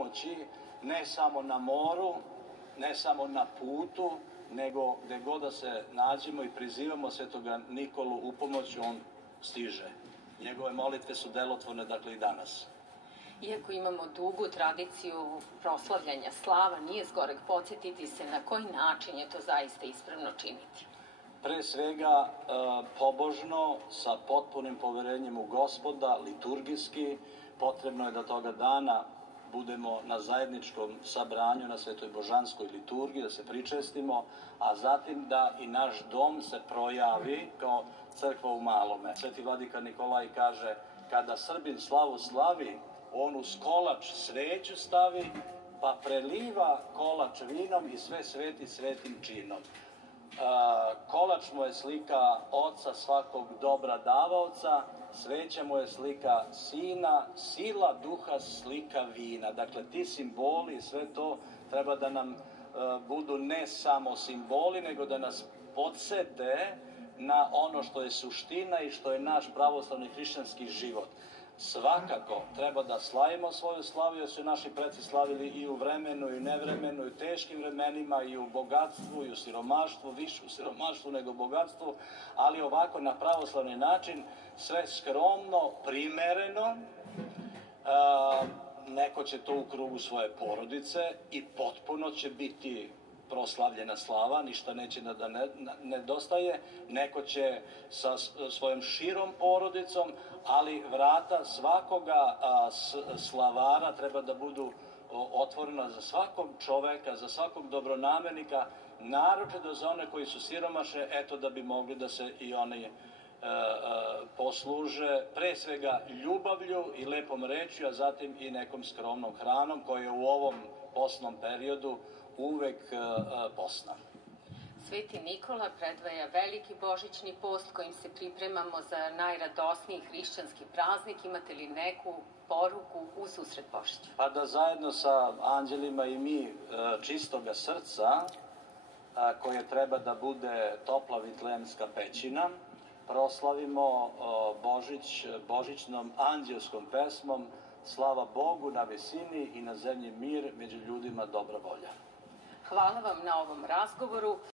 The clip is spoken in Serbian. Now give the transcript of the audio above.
pomoći ne samo na moru, ne samo na putu, nego gde god da se nađemo i prizivamo Svetoga Nikolu u pomoć, on stiže. Njegove molitve su delotvorne, dakle, i danas. Iako imamo dugu tradiciju proslavljanja slava, nije zgoreg podsjetiti se na koji način je to zaista ispravno činiti. Pre svega, pobožno, sa potpunim poverenjem u Gospoda, liturgijski, potrebno je da toga dana budemo na zajedničkom sabranju na Svetoj Božanskoj liturgiji, da se pričestimo, a zatim da i naš dom se projavi kao crkva u malome. Sveti vladika Nikolaj kaže, kada Srbin slavu slavi, on uz kolač sveću stavi, pa preliva kolač vinom i sve sveti svetim činom. Kolač mu je slika oca svakog dobra davaoca, sveća mu je slika sina, sila duha slika vina. Dakle, ti simboli i sve to treba da nam budu ne samo simboli, nego da nas podsete na ono što je suština i što je naš pravoslavni hrišćanski život. Svakako treba da slavimo svoju slavu, jer su naši preci slavili i u vremenu i u nevremenu, i u teškim vremenima, i u bogatstvu, i u siromaštvu, više u siromaštvu nego bogatstvu, ali ovako na pravoslavni način, sve skromno, primereno. Neko će to u krugu svoje porodice i potpuno će biti proslavljena slava, ništa neće da nedostaje, neko će sa svojom širom porodicom, ali vrata svakoga slavara treba da budu otvorena za svakog čoveka, za svakog dobronamernika, naročito za one koji su siromaše, eto da bi mogli da se i oni posluže pre svega ljubavlju i lepom rečju, a zatim i nekom skromnom hranom koja je u ovom postnom periodu uvek postna. Sveti Nikola predvaja veliki božićni post kojim se pripremamo za najradosniji hrišćanski praznik. Imate li neku poruku u susret Božića? Pa da zajedno sa anđelima i mi čistoga srca, koje treba da bude topla vitlejemska pećina, proslavimo Božić božićnom anđelskom pesmom Slava Bogu na visini i na zemlji mir, među ljudima dobra volja. Hvala vam na ovom razgovoru.